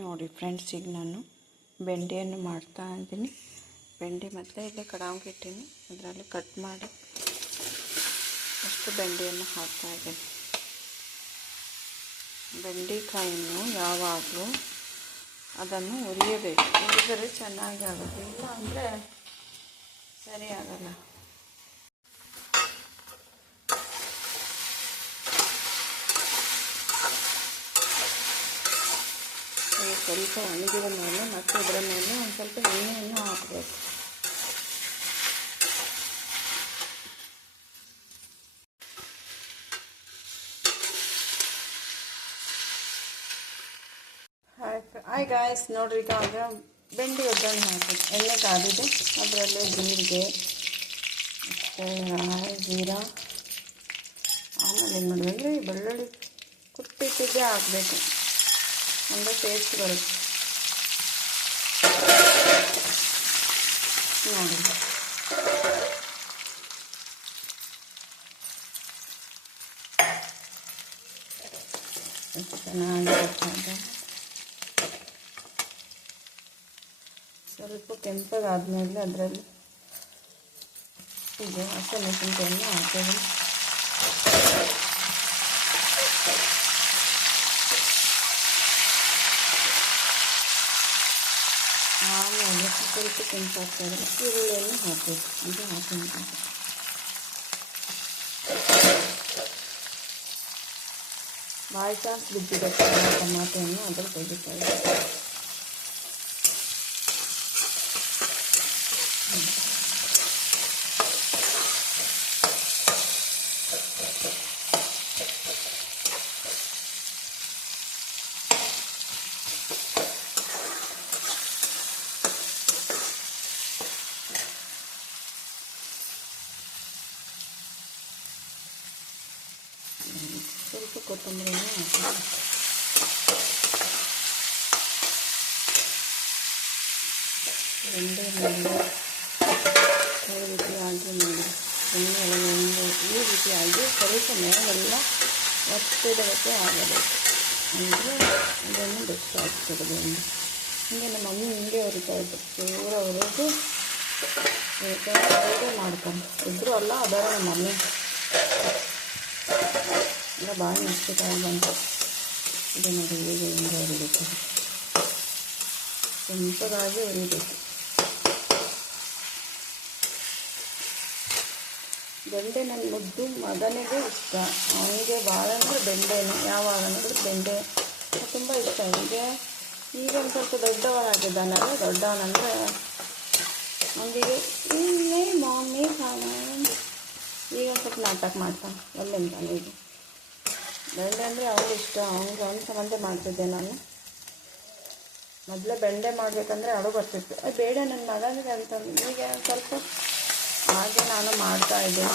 ನೋಡಿ ಫ್ರೆಂಡ್ಸ್, ಈಗ ನಾನು ಬೆಂಡೆಯನ್ನು ಮಾಡ್ತಾ ಇದ್ದೀನಿ. ಬೆಂಡೆ ಮತ್ತು ಇಲ್ಲೇ ಕಡಾವಿಗೆ ಇಟ್ಟೀನಿ. ಅದರಲ್ಲಿ ಕಟ್ ಮಾಡಿ ಅಷ್ಟು ಬೆಂಡೆಯನ್ನು ಹಾಕ್ತಾ ಇದ್ದೀನಿ. ಬೆಂಡೆಕಾಯಿಯನ್ನು ಯಾವಾಗಲೂ ಅದನ್ನು ಉರಿಯಬೇಕು ಉರಿದರೆ ಚೆನ್ನಾಗಿ ಆಗುತ್ತೆ. ಇಲ್ಲ ಅಂದರೆ ಸರಿ ಆಗಲ್ಲ ಅದು ಸ್ವಲ್ಪ ಒಣಗಿದ ಮೇಲೆ ಮತ್ತೆ ಇದರ ಮೇಲೆ ಒಂದು ಸ್ವಲ್ಪ ಎಣ್ಣೆಯನ್ನು ಹಾಕಬೇಕು. ಹಾಯ್ ಗಾಯಸ್ ನೋಡ್ರಿ ಈಗ ಆಗ ಬೆಂಡಿ ಒಗ್ಗರಣೆ ಹಾಕಿ ಎಣ್ಣೆ ಕಾದಿದೆ, ಅದರಲ್ಲಿ ಜೀರಿಗೆ ಜೀರಾ, ಆಮೇಲೆ ಏನು ಮಾಡಬೇಕು? ಬೆಳ್ಳುಳ್ಳಿ ಕುಟ್ಟಿಟ್ಟಿದ್ದೇ ಹಾಕಬೇಕು. ಅಂದರೆ ಟೇಸ್ಟ್ ಬರುತ್ತೆ ನೋಡಿ ಎಷ್ಟು ಚೆನ್ನಾಗಿ ಬರ್ತದೆ ಸ್ವಲ್ಪ ಕೆಂಪಗಾದ್ಮೇಲೆ ಅದರಲ್ಲಿ ಹೀಗೆ ಹಸಿಮೆಣಸಿನ್ಕಾಯನ್ನು ಹಾಕೋದು ಸ್ವಲ್ಪ ಕೆಂಪಾಗ್ತದೆ ಈರುಳ್ಳಿಯನ್ನು ಹಾಕಬೇಕು. ಇದು ಹಾಕಬೇಕು ಬಾಯಿ ಚಾನ್ಸ್ ಬಿದ್ದಿದೆ. ಟಮಾಟೆಯನ್ನು ಅದರಲ್ಲಿ ತೆಗಿತಾ ಇದ್ದೀನಿ. ಸ್ವಲ್ಪ ಕೊತ್ತಂಬರಿಯನ್ನು ಹಾಕಿ ಬೆಂಡೆ ಮೇಲೆ ಈ ರೀತಿಯಾಗಿ ಮಾಡಿ ಎಣ್ಣೆ ಎಲ್ಲ ಈ ರೀತಿಯಾಗಿ ಸ್ವಲ್ಪ ಮೇಲೆಲ್ಲ ಒತ್ತಿಡಬೇಕು ಆಗಬೇಕು ಅಂದರೆ ಇದನ್ನು ಬೆಸ್ಟ್ ಆಗ್ತದೆ ಬೆಂಡೆ ಹಿಂಗೆ ನಮ್ಮ ಮಮ್ಮಿ ಹಿಂಗೆ ಹೊರಿತಾ ಇದ್ರು ಪೂರ ಹೊರದು ಹೇಗೆ ಮಾಡ್ತಾರೆ ಇದ್ರೂ ಅಲ್ಲ ಅದರ ನಮ್ಮ ಮಮ್ಮಿ ಎಲ್ಲ ಭಾಳ ಮೆಣಸಿನಕಾಯಿ ಬಂತು ಇದು ನೋಡಿ ಈಗ ಹಿಂಗೆ ಹೊರಿಬೇಕು ಕೆಂಪಗಾಗಿ ಹೊರಿಬೇಕು ಬೆಂಡೆ ನನ್ನ ಮುದ್ದು ಮಗನಿಗೆ ಇಷ್ಟ. ಅವನಿಗೆ ಭಾಳ ಅಂದರೆ ಬೆಂಡೆನೇ, ಯಾವಾಗ ನೋಡಿದ್ರೆ ಬೆಂಡೆ. ತುಂಬ ಇಷ್ಟ. ಅವನಿಗೆ ಈಗ ಒಂದು ಸ್ವಲ್ಪ ದೊಡ್ಡವನಾಗಿದ್ದಾನಲ್ಲ ದೊಡ್ಡವನಂದರೆ ಅವನಿಗೆ ಇನ್ನೇ ಮಾಮಿ ಸಾಮಾನು. ಈಗ ಸ್ವಲ್ಪ ನಾಟಕ ಮಾಡ್ತಾನೆ ಒಳ್ಳೆಂತಾನೆ ಈಗ ಬೆಂಡೆ ಅಂದರೆ ಅವ್ನಿಗೆ ಇಷ್ಟ, ಅವ್ನಿಗೆ ಅವ್ನ ಸಂಬಂಧ ಮಾಡ್ತಿದ್ದೆ ನಾನು. ಮೊದಲೇ ಬೆಂಡೆ ಮಾಡಬೇಕಂದ್ರೆ ಅಳು ಬರ್ತಿತ್ತು. ಅದು ಬೇಡ ನನ್ನ ಮಗನಿಗೆ ಅಂತ. ಈಗ ಸ್ವಲ್ಪ ಹಾಗೆ ನಾನು ಮಾಡ್ತಾ ಇದ್ದೀನಿ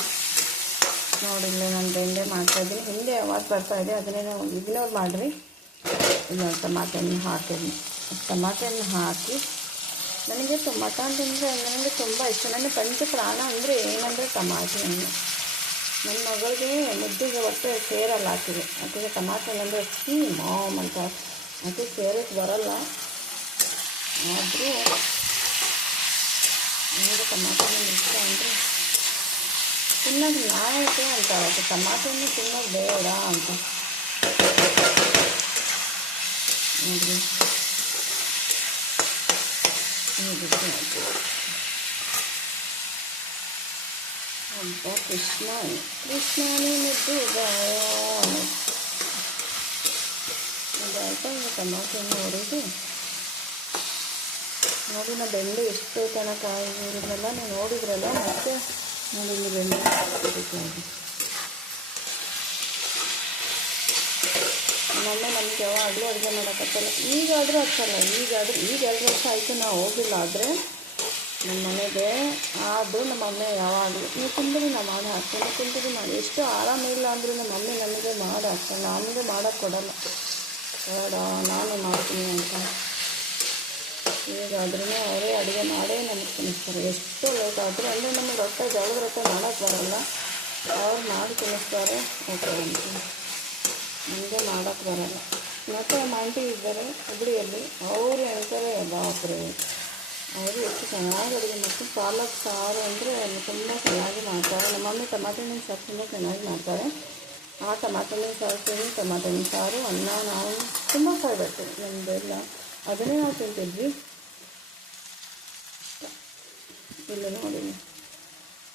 ನೋಡಿ ಇಲ್ಲಿ ನಾನು ಬೆಂಡೆ ಮಾಡ್ತಾ ಇದ್ದೀನಿ. ಹಿಂದೆ ಯಾವಾಗ ಬರ್ತಾ ಇದೆ, ಅದನ್ನೇ ನಾವು ಇಗ್ನೋರ್ ಮಾಡಿರಿ. ಇಲ್ಲ ಟಮಾಟೆಯನ್ನು ಹಾಕಿದ್ದೀನಿ ಟಮಾಟೆಯನ್ನು ಹಾಕಿ, ನನಗೆ ಟೊಮಾಟೊ ಅಂತಂದರೆ ನನಗೆ ತುಂಬ ಇಷ್ಟ. ನನ್ನ ಪಂಚ ಪ್ರಾಣ ಅಂದರೆ ಏನಂದರೆ ಟಮಾಟೆ ಹಣ್ಣು ನನ್ನ ಮಗಳಿಗೆ ಮುದ್ದಿಗೆ ಒಟ್ಟೆ ಸೇರಲ್ಲ ಆಕೆಗೆ. ಆಕೆಗೆ ಟಮಾಟೆ ಅಂದರೆ ಹೀ ಮಾಮ್ ಅಂತ ಆಕೆ ಸೇರಕ್ಕೆ ಬರಲ್ಲ. ಆದರೂ ನನಗೆ ಟಮಾಟೆ ಹಣ್ಣು ಇಷ್ಟ ಅಂದರೆ ತಿನ್ನೋದು ನಾಯಕೆ ಅಂತ ಅವತ್ತು ಟಮಾಟೆ ಹಣ್ಣು ತಿನ್ನೋದು ಬೇಡ ಅಂತ. ನೋಡಿರಿ ಈ ಕೃಷ್ಣ ಕೃಷ್ಣನೇ ಮುದ್ದು ಗಾಯ ಇದಾಯ್ತಾ ಈಗ ಟಮಾಟೆಯನ್ನು ಹೊಡೆದು. ನೋಡಿ ನಾ ಬೆಂಡೆ ಎಷ್ಟು ತನಕ ಇರೋದೆಲ್ಲ ನೀವು ನೋಡಿದ್ರಲ್ಲ ಮತ್ತೆ ನೋಡಿ ಇಲ್ಲಿ ಬೆಂಡೆ ಮೊನ್ನೆ ನಮಗೆ ಯಾವ ಅಡುಗೆ ಅಡುಗೆ ಮಾಡೋಕ್ಕತ್ತಲ್ಲ ಈಗಾದರೂ ಅಷ್ಟಲ್ಲ. ಈಗಾದರೂ ಈಗ ಎರಡು ವರ್ಷ ಆಯಿತು ನಾವು ಹೋಗಿಲ್ಲ. ಆದರೆ ನಮ್ಮ ಮನೆಗೆ ಆದು ನಮ್ಮ ಅಮ್ಮ ಯಾವಾಗಲೂ, ನೀವು ತಿಂದಿರಿ ನಾ ಮಾಡಿ ಹಾಕ್ತೇನೆ ತಿಂದಿರಿ ಮಾಡಿ. ಎಷ್ಟು ಆರಾಮಿಲ್ಲ ಅಂದರೂ ನಮ್ಮ ಮಮ್ಮಿ ನನಗೆ ಮಾಡಿ ಹಾಕ್ತಾನೆ ನಮಗೆ ಮಾಡೋಕ್ಕೆ ಕೊಡಲ್ಲ. ಬೇಡ, ನಾನು ಮಾಡ್ತೀನಿ ಅಂತ. ಈಗಾದ್ರೂ ಅವರೇ ಅಡುಗೆ ಮಾಡೇ ನಮಗೆ ತಿನ್ನಿಸ್ತಾರೆ. ಎಷ್ಟು ಲೇಟ್ ಆದರೂ, ಅಂದರೆ ನಮಗೆ ರೊಟ್ಟೆ ಜೋಳದ ರೊಟ್ಟೆ ಮಾಡೋಕ್ಕೆ ಬರಲ್ಲ. ಅವ್ರು ಮಾಡಿ ತಿನ್ನಿಸ್ತಾರೆ. ಓಕೆ ಅಂತ. ನಮಗೆ ಮಾಡೋಕ್ಕೆ ಬರೋಲ್ಲ. ಮತ್ತು ನಮ್ಮ ಆಂಟಿ ಇದ್ದಾರೆ, ಹುಬ್ಳಿಯಲ್ಲಿ. ಅವರು ಹೇಳ್ತಾರೆ, ಬಾಪ್ರೆ. ಅವರು ಎಷ್ಟು ಚೆನ್ನಾಗಿ ಅಡುಗೆ ಮಾಡ್ತಾರೆ. ಪಾಲಕ್, ಸಾರು ಅಂದರೆ ತುಂಬ ಚೆನ್ನಾಗಿ ಮಾಡ್ತಾರೆ. ನಮ್ಮ ಮಮ್ಮಿ ಟಮಾಟೆ ಹಣ್ಣಿನ ಸಾರು ತುಂಬ ಚೆನ್ನಾಗಿ ಮಾಡ್ತಾರೆ. ಆ ಟಮಾಟೆ ಹಣ್ಣಿನ ಸಾರು ಸೇರಿ ಟಮಾಟೆ ಹಣ್ಣಿನ ಸಾರು, ಅನ್ನ ನಾವು ತುಂಬ ಫೇವ್ರೇಟ್ ನಮ್ಮದೆಲ್ಲ ಅದನ್ನೇ ನಾವು ತಿಂತಿದ್ವಿ. ಇಲ್ಲ ನೋಡಿ,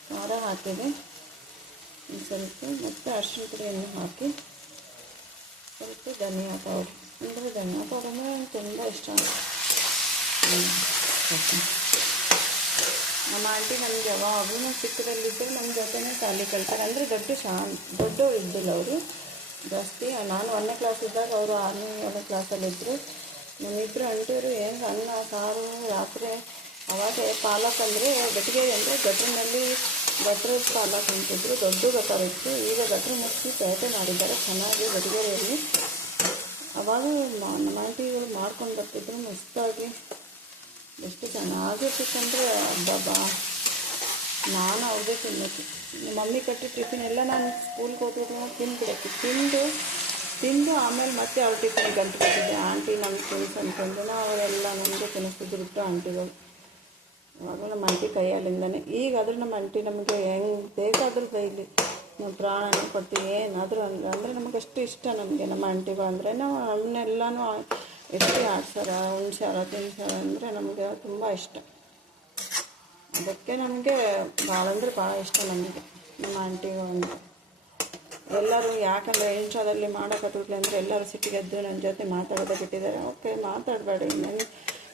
ಖಾರ ಹಾಕಿದೆ. ಸ್ವಲ್ಪ ಮತ್ತು ಅರಿಶಿನ ಪುಡಿಯನ್ನು ಹಾಕಿ, ಸ್ವಲ್ಪ ಧನಿಯಾ ಪೌಡ್ರ್ ಅಂದರೆ ಧನಿಯಾ ಪೌಡರ್ ಅಂದರೆ ತುಂಬ ಇಷ್ಟ. ಸ್ವಲ್ಪ. ನಮ್ಮ ಆಂಟಿ ನಮ್ಗೆ ಯಾವಾಗಲೂ ಚಿಕ್ಕದಲ್ಲಿದ್ದರೆ ನಮ್ಮ ಜೊತೆನೇ ಶಾಲೆ ಕಲ್ತಾರೆ. ಅಂದರೆ ದೊಡ್ಡ ಶಾ, ದೊಡ್ಡವ್ರು ಇದ್ದಿಲ್ಲ ಅವರು. ಜಾಸ್ತಿ, ನಾನು ಒಂದನೇ ಕ್ಲಾಸ್ ಇದ್ದಾಗ ಅವರು ಆರನೇ, ಏಳನೇ ಕ್ಲಾಸಲ್ಲಿದ್ದರು ನಮ್ಮಿಬ್ಬರು ಅಂಟಿಯವರು ಏನು ಅನ್ನ, ಸಾರು, ರಾತ್ರಿ, ಅವಾಗ ಪಾಲಕ್ ಅಂದರೆ ಗಟ್ಟಿಗೆ ಅಂದರೆ ಗಟ್ರಿನಲ್ಲಿ ಗಟ್ರ ಪಾಲಕ್ ಅಂತಿದ್ರು. ದೊಡ್ಡ ಗಟ್ಟರ ಇತ್ತು. ಈಗ ಗಟ್ರ ಮುಚ್ಚಿ ಪೇಟೆ ಮಾಡಿದ್ದಾರೆ. ಚೆನ್ನಾಗಿ ಗಟ್ಟಿಗೆರೆಯಲ್ಲಿ ಅವಾಗ ನಮ್ಮ ಆಂಟಿಗಳು ಮಾಡ್ಕೊಂಡು ಬರ್ತಿದ್ರು. ಮಸ್ತಾಗಿ. ಎಷ್ಟು ಚೆನ್ನಾಗಿರ್ತಿತ್ತಂದರೆ ಅಬ್ಬಾ ನಾನು ಅವ್ರದ್ದೇ ತಿನ್ನಬೇಕು ಮಮ್ಮಿ ಕಟ್ಟಿ ಟಿಫಿನ್ ಎಲ್ಲ ನಾನು ಸ್ಕೂಲ್ಗೆ ಹೋಗ್ಬೇಕು ತಿನ್ಬಿಡಕ್ಕೆ ತಿಂದು ತಿಂದು ಆಮೇಲೆ ಮತ್ತೆ ಅವ್ರ ಟಿಫಿನ್ ಗಂಟು ಕೊಟ್ಟಿದ್ದೆ. ಆಂಟಿ ನಮ್ಗೆ ತಿನ್ಸು ಅಂತಂದ್ರೆ ಅವರೆಲ್ಲ ನಮಗೆ ತಿನ್ನಿಸ್ತಿದ್ರು ಆಂಟಿಗಳು. ಅವಾಗ ನಮ್ಮ ಆಂಟಿ ಕೈಯಲ್ಲಿಂದನೇ ಈಗ ಆದರೂ ನಮ್ಮ ಆಂಟಿ ನಮಗೆ ಹೆಂಗೆ ಬೇಕಾದರೂ ಬೈಲಿ ನಾವು ಪ್ರಾಣನ ಕೊಡ್ತೀವಿ. ಏನಾದರೂ ಅಂದ್ರೆ, ಅಂದರೆ ನಮಗೆ ಅಷ್ಟು ಇಷ್ಟ ನಮಗೆ ನಮ್ಮ ಆಂಟಿಗಳು ಅಂದರೆ ನಾವು ಅವನ್ನೆಲ್ಲನೂ ಎಷ್ಟು ಆಡ್ಸಾರ ಉಣ್ಸಾರ ತಿನ್ಸಾರ ಅಂದರೆ ನಮಗೆ ತುಂಬ ಇಷ್ಟ. ಅದಕ್ಕೆ ನಮಗೆ ಭಾಳ ಅಂದರೆ ಭಾಳ ಇಷ್ಟ ನಮಗೆ, ನಮ್ಮ ಆಂಟಿಗೆ ಒಂದು ಎಲ್ಲರೂ ಯಾಕಂದರೆ ಇನ್ಸ್ಟಾದಲ್ಲಿ ಮಾಡೋಕ್ಕಾಗಲಿ ಅಂದರೆ ಎಲ್ಲರೂ ಸಿಟ್ಟಿಗೆದ್ದು ನನ್ನ ಜೊತೆ ಮಾತಾಡೋದೇ ಬಿಟ್ಟಿದ್ದಾರೆ. ಓಕೆ, ಮಾತಾಡಬೇಡಿ. ನನಗೆ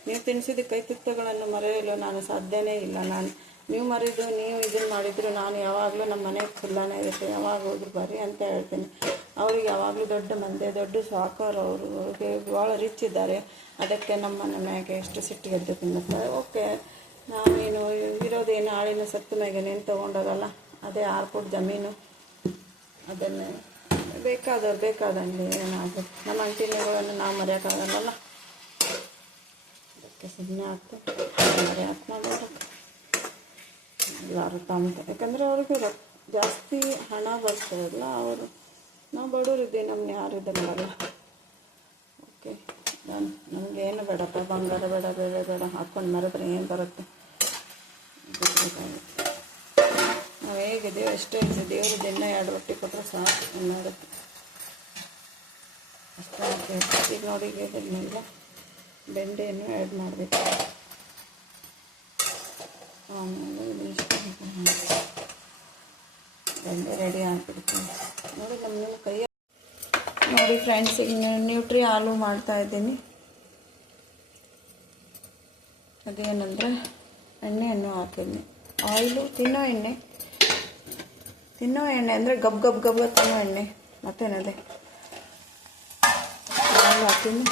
ನೀವು ತಿನ್ನಿಸಿದ ಕೈ ತುತ್ತುಗಳನ್ನು ಮರೆಯಲು ನಾನು ಸಾಧ್ಯನೇ ಇಲ್ಲ. ನಾನು ನೀವು ಮರಿದು, ನೀವು ಇದನ್ನು ಮಾಡಿದ್ರು ನಾನು ಯಾವಾಗಲೂ ನಮ್ಮ ಮನೆ ಖುಲ್ಲಾನೇ ಇರುತ್ತೆ. ಯಾವಾಗ ಹೋದ್ರು ಬರ್ರಿ ಅಂತ ಹೇಳ್ತೀನಿ. ಅವ್ರಿಗೆ ಯಾವಾಗಲೂ ದೊಡ್ಡ ಮಂದೆ, ದೊಡ್ಡ ಸಾಕೋರು ಅವರು. ಅವ್ರಿಗೆ ಭಾಳ ರಿಚ್ ಇದ್ದಾರೆ. ಅದಕ್ಕೆ ನಮ್ಮ ಮನೆಗೆ ಎಷ್ಟು ಸಿಟ್ಟಿಗೆದ್ದು ತಿನ್ನುತ್ತಾರೆ. ಓಕೆ ನಾವೇನು ಇರೋದೇನು ಆಳಿನ ಸತ್ತು ಮ್ಯಾಗೆ ನೀನು ತೊಗೊಂಡೋಗಲ್ಲ? ಅದೇ ಆರು ಫುಟ್ ಜಮೀನು. ಅದನ್ನು ಬೇಕಾದವ್ರು ಬೇಕಾದಂಗೆ ಏನಾದರು. ನಮ್ಮ ಅಂಟಿನಗಳನ್ನು ನಾವು ಮರೆಯೋಕ್ಕಾಗಲ್ಲ ಅದಕ್ಕೆ ಸುಮ್ಮನೆ ಆಗ್ತು ಮರೆಯಕ್ಕೆ ಮಾಡೋದಕ್ಕೆ ಎಲ್ಲರೂ ತಮ್ಮ ಯಾಕಂದರೆ ಅವ್ರಿಗೆ ಜಾಸ್ತಿ ಹಣ ಬರ್ತಾರಲ್ಲ ಅವರು ನಾವು ಬಡವರಿದ್ದೀವಿ ನಮ್ಗೆ ಯಾರು ಇದು ಓಕೆ ನಾನು ನಮ್ಗೆ ಏನು ಬೇಡಪ್ಪ ಬಂಗಾರ ಬೇಡ ಬೇಡ ಬೇಡ ಹಾಕ್ಕೊಂಡು ಮರೆದ್ರೆ ಏನು ಬರುತ್ತೆ. ನಾವು ಹೇಗಿದ್ದೀವಿ ಎಷ್ಟೇ ಇದೆ, ದೇವರು ದಿನ ಎರಡು ರೊಟ್ಟಿ ಕೊಟ್ಟರೆ ಸಾಕು ಮಾಡುತ್ತೆ ಅಷ್ಟೇ ಈಗ ನೋಡಿ ಬೆಂಡೆಯನ್ನು ಆ್ಯಡ್ ಮಾಡಬೇಕು. ಆಮೇಲೆ. ಬೆಂಡೆ ರೆಡಿ ಆಗಿಬಿಡ್ತೀನಿ ನೋಡಿ ನಮ್ಮ ನಿಮ್ಮ ಕೈ ನೋಡಿ ಫ್ರೆಂಡ್ಸ್ ಈಗ ನ್ಯೂಟ್ರಿ ಆಲೂ ಮಾಡ್ತಾ ಇದ್ದೀನಿ. ಅದೇನಂದರೆ ಎಣ್ಣೆಯನ್ನು ಹಾಕಿದ್ದೀನಿ. ಆಯಿಲು ತಿನ್ನೋ ಎಣ್ಣೆ. ತಿನ್ನೋ ಎಣ್ಣೆ ಅಂದರೆ ಗಬ್ ಗಬ್ ಗಬ್ಬ ತಿನ್ನೋ ಎಣ್ಣೆ. ಮತ್ತೇನದೇ? ಆಯಿಲ್ ಹಾಕಿದ್ದೀನಿ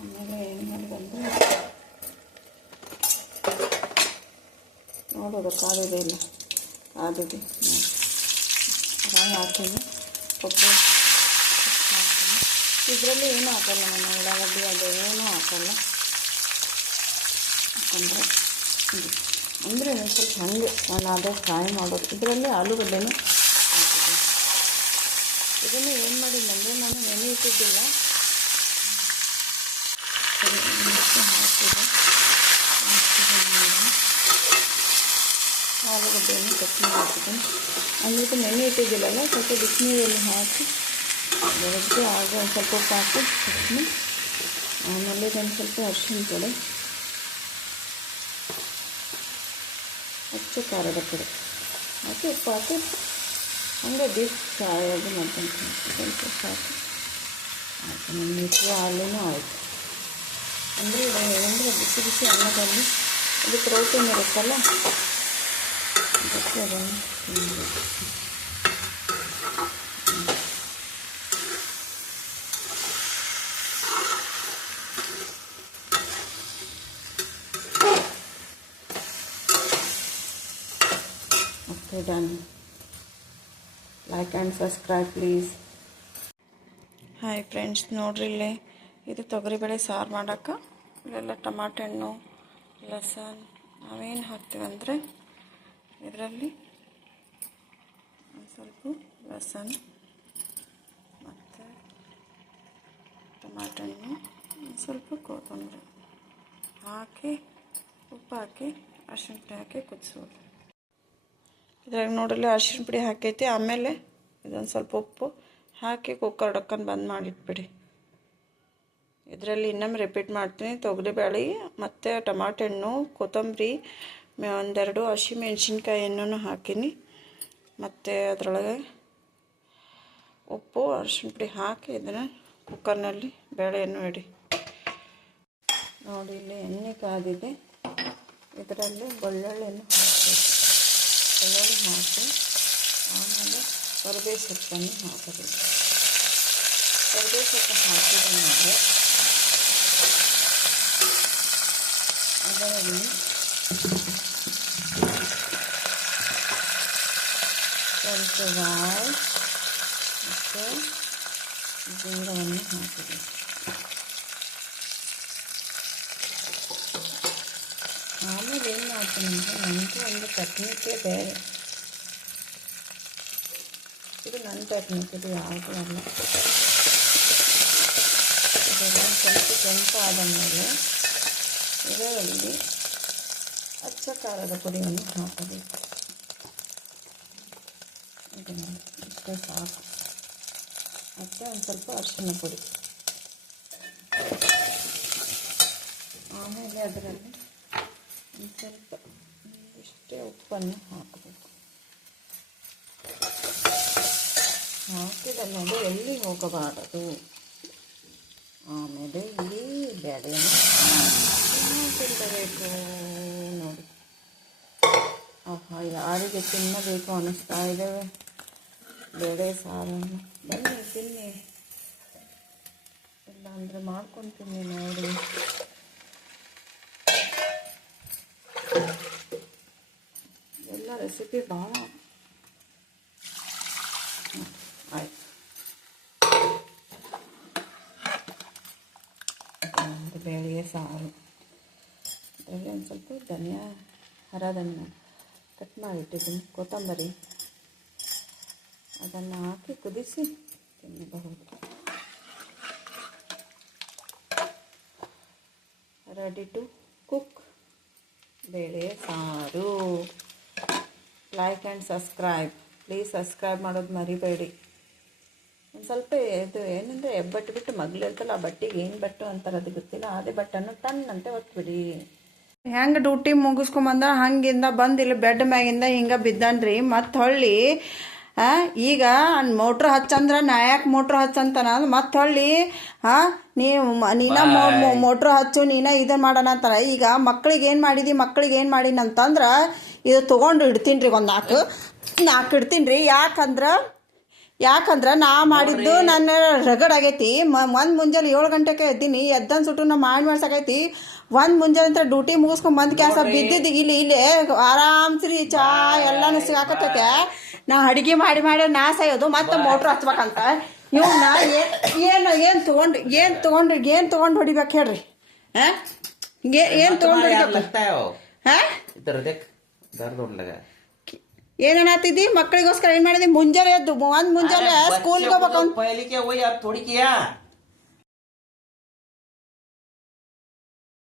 ಆಮೇಲೆ ಏನು ಮಾಡಿದಂದರೆ ಕಾದಿದೆ ಇಲ್ಲ. ಕಾದಿದೆ. ರಾಗಿ ಹಾಕ್ತೀನಿ. ಕೊಬ್ಬರಿ ಇದರಲ್ಲಿ ಏನೂ ಹಾಕಲ್ಲ ನಾನು, ಉಳ್ಳಾಗಡ್ಡಿ ಅದು ಏನೂ ಹಾಕಲ್ಲ. ಅಂದರೆ ಅಂದರೆ ಸ್ವಲ್ಪ ಹಂಗೆ ನಾನು ಅದೇ ಫ್ರೈ ಮಾಡೋದು. ಇದರಲ್ಲಿ ಆಲೂಗಡ್ಡೆನೂ ಹಾಕಿದ್ದೀನಿ. ಇದನ್ನು ಏನು ಮಾಡಿದ್ದಂದರೆ ನಾನು ನೆನೆ ಇಟ್ಟಿದ್ದಿಲ್ಲ. ಹಾಕಿದೆ. ಆಲೂಗಡ್ಡೆಯನ್ನು ಕಟ್ ಮಾಡಿ ಹಾಕಿದ್ದೀನಿ ಅಂದ್ಬಿಟ್ಟು ನೆನೆ ಇಟ್ಟಿದ್ದಿಲ್ಲಲ್ಲ, ಸ್ವಲ್ಪ ಬಿಸಿನೀರಲ್ಲಿ ಹಾಕಿ ಬೆಳಗ್ಗೆ ಆಗ ಒಂದು ಸ್ವಲ್ಪ ಉಪ್ಪು ಹಾಕಿ ಚಟ್ನಿ ಆಮೇಲೆ ಒಂದು ಸ್ವಲ್ಪ ಅರಿಶಿನ ಪುಡಿ, ಅಚ್ಚ ಖಾರದ ಪುಡಿ. ಹಾಕಿ ಉಪ್ಪು ಹಾಕಿ ಹಂಗೆ ಡೀಪ್ ಆಗಿ ಮಾಡ್ಕೊಂತೀನಿ. ಸ್ವಲ್ಪ ಸಾಕು ಆಯ್ತು. ನಮ್ಮ ಮಿಶ್ರ ಹಾಲೂ ಆಯಿತು. ಅಂದರೆ ಅಂದರೆ ಬಿಸಿ ಬಿಸಿ ಅನ್ನದಲ್ಲಿ ಅದಕ್ಕೆ ಪ್ರೋಟೀನ್ ಇರುತ್ತಲ್ಲ ಅದಕ್ಕೆ ಅದನ್ನು done like and subscribe please hi friends ನೋಡ್ರಿ ಇಲ್ಲಿ. ಇದು ತೊಗರಿಬೇಳೆ ಸಾರು ಮಾಡೋಕೆ ಇಲ್ಲೆಲ್ಲ ಟಮಾಟೆ ಹಣ್ಣು, ಲಸನ್, ನಾವೇನು ಹಾಕ್ತೀವಂದರೆ ಇದರಲ್ಲಿ ಒಂದು ಸ್ವಲ್ಪ ಲಸನ್ ಮತ್ತು ಟೊಮ್ಯಾಟೊ ಹಣ್ಣು ಸ್ವಲ್ಪ ಕೊತ್ತಂಬರಿ. ಹಾಕಿ, ಉಪ್ಪು ಹಾಕಿ, ಅರಿಶಿಣ ಪುಡಿ ಹಾಕಿ ಕುದಿಸೋದು ಇದ್ರಾಗ ನೋಡಲಿ ಅರ್ಶಿನ ಪುಡಿ ಹಾಕೈತಿ, ಆಮೇಲೆ ಇದೊಂದು ಸ್ವಲ್ಪ ಉಪ್ಪು ಹಾಕಿ ಕುಕ್ಕರ್ ಡಕ್ಕನ್ ಬಂದ್ ಮಾಡಿಟ್ಬಿಡಿ. ಇದರಲ್ಲಿ ಇನ್ನೊಮ್ಮೆ ರಿಪೀಟ್ ಮಾಡ್ತೀನಿ, ತೊಗರಿಬೇಳೆ, ಮತ್ತು ಟಮಾಟೆ ಹಣ್ಣು, ಕೊತ್ತಂಬರಿ ಒಂದೆರಡು ಹಸಿಮೆಣ್ಸಿನ್ಕಾಯಿಯನ್ನು ಹಾಕೀನಿ. ಮತ್ತು ಅದರೊಳಗೆ ಉಪ್ಪು ಅರಶಿನ ಪುಡಿ ಹಾಕಿ ಇದನ್ನು ಕುಕ್ಕರ್ನಲ್ಲಿ ಬೇಳೆಯನ್ನು ಇಡಿ. ನೋಡಿ, ಇಲ್ಲಿ ಎಣ್ಣೆ ಕಾದಿದೆ. ಇದರಲ್ಲಿ ಬೆಳ್ಳುಳ್ಳಿಯನ್ನು ಹಾಕಬೇಕು. ಬೆಳ್ಳುಳ್ಳಿ ಹಾಕಿ ಆಮೇಲೆ ಕರಿಬೇವು ಸೊಪ್ಪನ್ನು ಹಾಕಬೇಕು. ಕರಿಬೇವು ಸೊಪ್ಪು ಹಾಕಿದ ಮೇಲೆ ಅದರಲ್ಲಿ ಸ್ವಲ್ಪ ರಾಯ್ ಮತ್ತು ಜೀರವನ್ನು ಹಾಕಬೇಕು ಆಮೇಲೆ ಏನು ಮಾಡ್ತೀನಿ ಅಂದರೆ ನನಗೂ ಒಂದು ಟೆಕ್ನಿಕ್ಕೇ ಬೇರೆ ಇದು ನನ್ನ ಟೆಕ್ನಿಕ್ ಇದು ಯಾವುದೂ ಅಲ್ಲ ಇದೆಲ್ಲ ಸ್ವಲ್ಪ ಕೆಂಪಾದ ಮೇಲೆ ಇದರಲ್ಲಿ ಅಚ್ಚ ಖಾರದ ಪುಡಿಯನ್ನು ಹಾಕಬೇಕು ಇದನ್ನು ಇಷ್ಟೇ ಸಾಕು ಮತ್ತು ಒಂದು ಸ್ವಲ್ಪ ಅರಿಶಿನ ಪುಡಿ. ಆಮೇಲೆ ಅದರಲ್ಲಿ ಒಂದು ಸ್ವಲ್ಪ ಇಷ್ಟೇ ಉಪ್ಪನ್ನು ಹಾಕಬೇಕು. ಹಾಕಿದ ಮೇಲೆ ಎಲ್ಲಿ ಹೋಗಬಾರದು? ಆಮೇಲೆ ಈ ಬೇಳೆಯನ್ನು ತಿನ್ನಬೇಕು ನೋಡಿ. ಆಹಾ ಯಾರಿಗೆ ತಿನ್ನಬೇಕು ಅನ್ನಿಸ್ತಾ ಇದ್ದೇವೆ ಬೇಳೆ ಸಾರನ್ನು ಬನ್ನಿ, ತಿನ್ನಿ. ಇಲ್ಲ ಅಂದರೆ ಮಾಡ್ಕೊಂಡು ತಿನ್ನಿ ನೋಡಿ. ಎಲ್ಲ ರೆಸಿಪಿ ಭಾಳ ಆಯ್ತು. ಬೇಳೆ ಸಾರು. ಬೇಳೆ ಒಂದು ಸ್ವಲ್ಪ ಧನಿಯಾ, ಹರ ಧನಿಯಾ ಕಟ್ ಮಾಡಿಟ್ಟಿದ್ದೀನಿ ಕೊತ್ತಂಬರಿ. ಅದನ್ನು ಹಾಕಿ ಕುದಿಸಿ ತಿನ್ನಬಹುದು. Ready to cook. ಬೇಳೆ, ಸಾರು. Like and subscribe please subscribe ಮಾಡೋದು ಮರಿಬೇಡಿ. ಒಂದು ಸ್ವಲ್ಪ ಇದು ಏನಂದರೆ ಹೆಬ್ಬಟ್ಟು ಬಿಟ್ಟು ಮಗ್ಲಿರ್ತಲ್ಲ ಆ ಬಟ್ಟೆಗೆ ಏನು ಬಟ್ಟು ಅಂತಾರೆ ಅದು ಗೊತ್ತಿಲ್ಲ. ಅದೇ ಬಟ್ಟನ್ನು ಟನ್ನಂತೆ ಒತ್ಬಿಡಿ. ಹೆಂಗೆ ಡ್ಯೂಟಿ ಮುಗಿಸ್ಕೊಂಬಂದ ಹಂಗಿಂದ ಬಂದು ಇಲ್ಲಿ ಬೆಡ್ ಮ್ಯಾಗಿಂದ ಹಿಂಗೆ ಬಿದ್ದಾನ್ರಿ. ಮತ್ತು ಹೊಳ್ಳಿ ಈಗ ಮೋಟ್ರ್ ಹಚ್ಚಂದ್ರ ಯಾಕೆ ಮೋಟ್ರ್ ಹಚ್ಚಂತನ ಮತ್ತೆ ಹೊಳ್ಳಿ ಹಾಂ ನೀವು ಮ- ನೀನ ಮೋಟ್ರ್ ಹಚ್ಚು ನೀನ ಇದನ್ನ ಮಾಡೋಣ ಅಂತಾರ. ಈಗ ಮಕ್ಳಿಗೆ ಏನು ಮಾಡಿದಿ ಮಕ್ಳಿಗೆ ಏನು ಮಾಡೀನಿ ಅಂತಂದ್ರೆ ಇದು ತೊಗೊಂಡು ಇಡ್ತೀನಿ ರೀ ಒಂದು ನಾಲ್ಕು ನಾಲ್ಕು ಇಡ್ತೀನಿ ರೀ ಯಾಕಂದ್ರೆ ಯಾಕಂದ್ರೆ ನಾ ಮಾಡಿದ್ದು ನನ್ನ ರಗಡ್ ಆಗೈತಿ. ಒಂದು ಮುಂಜಾನೆ ಏಳು ಗಂಟೆಗೆ ಎದ್ದೀನಿ ಎದ್ದನ್ ಸುಟ್ಟು ನಾ ಮಾಡಿ ಮಾಡ್ಸಾಕೈತಿ. ಒಂದು ಮುಂಜಾನೆ ಅಂತ ಡ್ಯೂಟಿ ಮುಗಿಸ್ಕೊಂಡು ಬಂದು ಕೆಲಸ ಬಿದ್ದಿದ್ದು ಇಲ್ಲಿ ಇಲ್ಲೇ ಆರಾಮ್ಸ್ರಿ ಚಾ ಎಲ್ಲಾನು ಸಿಗಾಕತ್ತೈತೆ. ನಾ ಅಡುಗೆ ಮಾಡಿ ಮಾಡಿ ನಾ ಸಾಯೋದು ಮತ್ತೆ ಮೋಟ್ರ್ ಹಚ್ಬೇಕಂತ. ಇವನ್ನ ಏನು ಏನು ತೊಗೊಂಡು ಏನು ತೊಗೊಂಡು ಏನು ತೊಗೊಂಡು ಹೊಡಿಬೇಕು ಹೇಳ್ರಿ. ಹಾಂ? ಏನು ತೊಗೊಂಡು ಹೊಡಿಬೇಕು? ಹಾಂ? ಏನೇನಾತಿದ್ದಿ ಮಕ್ಕಳಿಗೋಸ್ಕರ ಏನ್ ಮಾಡಿದ್ವಿ ಮುಂಜಾನೆ ಎದ್ದು ಮುಂಜಾನೆ ಸ್ಕೂಲ್ಗೆ ಹೋಗ್ಬೇಕು ಪೈಲಿಕೆ ಹೋಗಿ